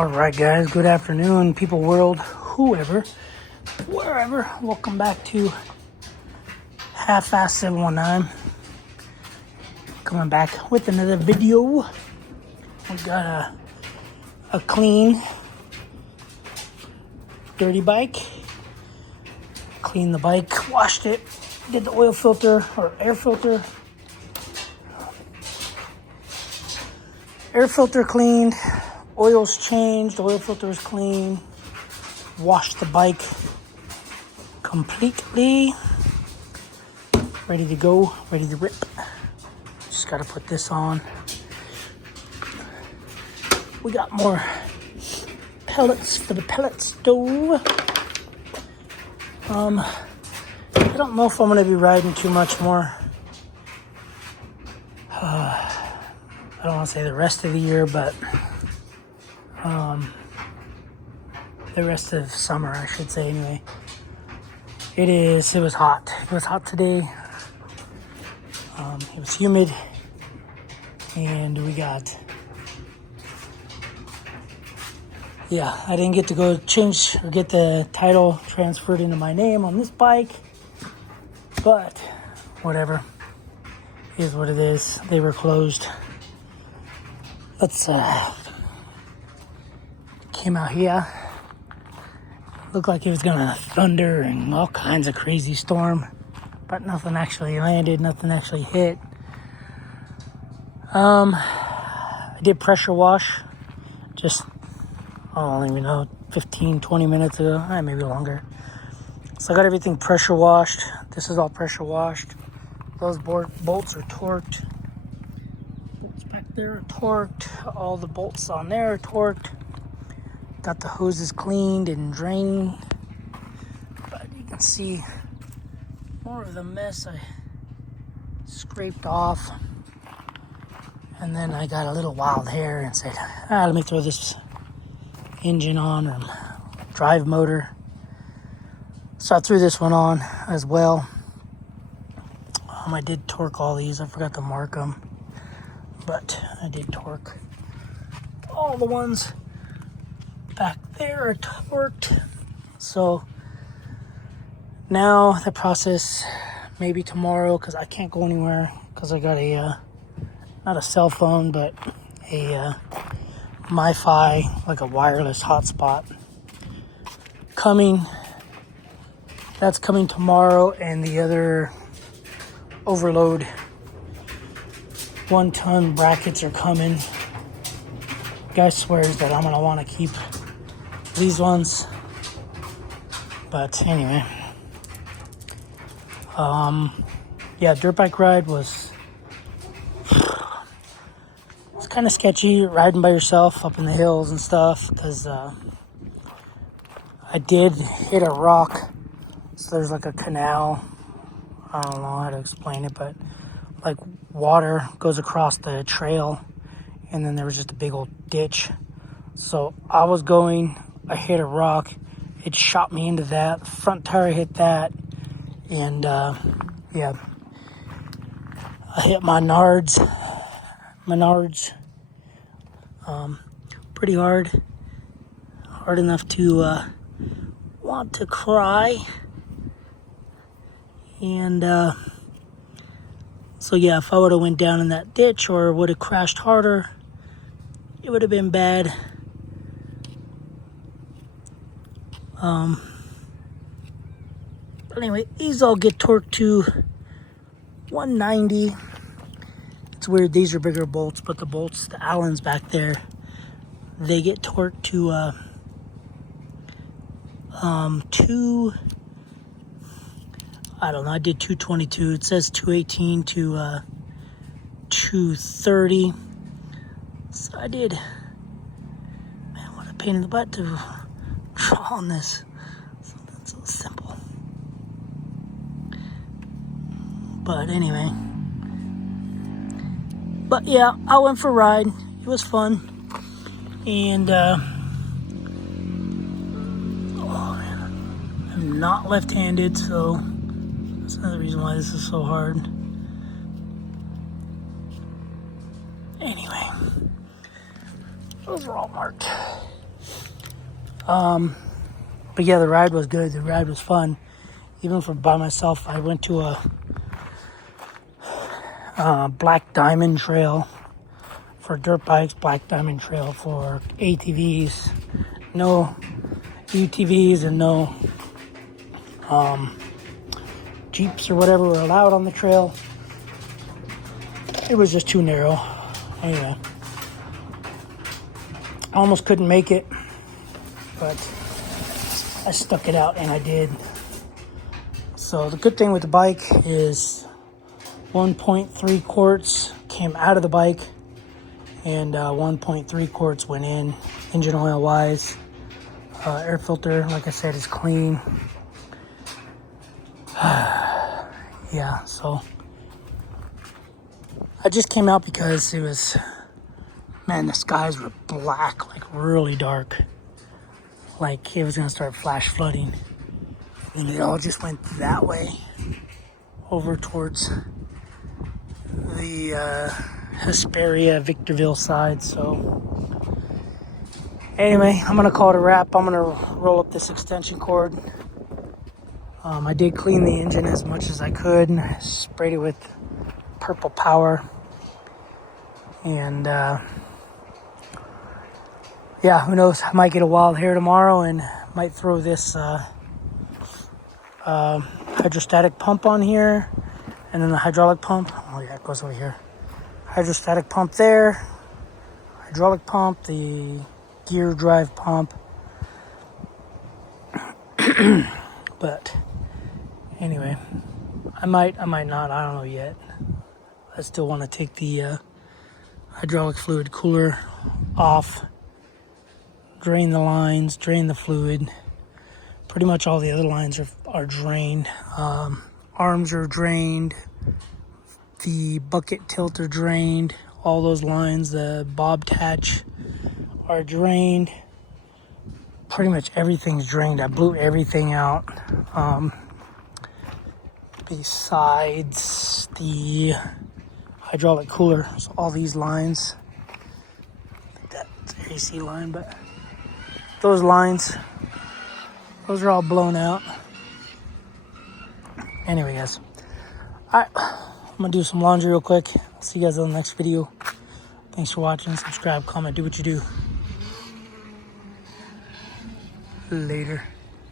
Alright guys, good afternoon, people world, whoever, wherever. Welcome back to Half-Assed 719. Coming back with another video. We got a clean, dirty bike. Cleaned the bike, washed it, did the oil filter or air filter. Air filter cleaned. Oil's changed, oil filter is clean. Washed the bike completely. Ready to go, ready to rip. Just gotta put this on. We got more pellets for the pellet stove. I don't know if I'm gonna be riding too much more. I don't want to say the rest of the year, but the rest of summer, I should say, anyway. It was hot. It was hot today. It was humid. And we got, I didn't get to go change or get the title transferred into my name on this bike. But, whatever. It is what it is. They were closed. Let's, came out here. Looked like it was gonna thunder and all kinds of crazy storm, but nothing actually landed, nothing actually hit. I did pressure wash just, I don't even know, 15-20 minutes ago, maybe longer. So I got everything pressure washed. This is all pressure washed. Those bolts are torqued. Bolts back there are torqued. All the bolts on there are torqued. Got the hoses cleaned and drained, but you can see more of the mess I scraped off. And then I got a little wild hair and said, let me throw this engine on or drive motor. So I threw this one on as well. I did torque all these. I forgot to mark them, but I did torque all the ones back there are torqued. So now the process, maybe tomorrow, because I can't go anywhere because I got a not a cell phone, but a MiFi, like a wireless hotspot coming. That's coming tomorrow, and the other overload 1-ton brackets are coming. Guy swears that I'm gonna want to keep these ones, but anyway, dirt bike ride was it's kind of sketchy riding by yourself up in the hills and stuff, because I did hit a rock. So there's like a canal, I don't know how to explain it, but like water goes across the trail, and then there was just a big old ditch. So I was going, I hit a rock, it shot me into that, front tire hit that, and I hit my nards, pretty hard enough to want to cry. And so if I would have went down in that ditch or would have crashed harder, it would have been bad. But anyway, these all get torqued to 190. It's weird, these are bigger bolts, but the bolts, the Allens back there, they get torqued to I did 222. It says 218 to 230. So I did. Man, what a pain in the butt to draw on this. Something so simple. But anyway. But yeah, I went for a ride. It was fun. And I'm not left-handed, so that's another reason why this is so hard. Anyway, those are all marked. But yeah, the ride was good. The ride was fun. Even for by myself, I went to a Black Diamond Trail for dirt bikes, Black Diamond Trail for ATVs. No UTVs and no Jeeps or whatever were allowed on the trail. It was just too narrow. Anyway, I almost couldn't make it, but I stuck it out and I did. So the good thing with the bike is 1.3 quarts came out of the bike and 1.3 quarts went in, engine oil wise. Air filter, like I said, is clean. Yeah, so I just came out because it was, man, the skies were black, like really dark. Like it was gonna start flash flooding. And it all just went that way, over towards the Hesperia, Victorville side. So anyway, I'm gonna call it a wrap. I'm gonna roll up this extension cord. I did clean the engine as much as I could. I sprayed it with Purple Power. And yeah, who knows? I might get a wild hair tomorrow and might throw this hydrostatic pump on here, and then the hydraulic pump. Oh yeah, it goes over here. Hydrostatic pump there, hydraulic pump, the gear drive pump. But anyway, I might not. I don't know yet. I still want to take the hydraulic fluid cooler off, drain the lines, drain the fluid. Pretty much all the other lines are drained. Arms are drained. The bucket tilt are drained. All those lines, the Bobcat are drained. Pretty much everything's drained. I blew everything out. Besides the hydraulic cooler. So all these lines. I think that's AC line, but those lines, those are all blown out. Anyway, guys. Alright, I'm going to do some laundry real quick. I'll see you guys on the next video. Thanks for watching. Subscribe, comment, do what you do. Later.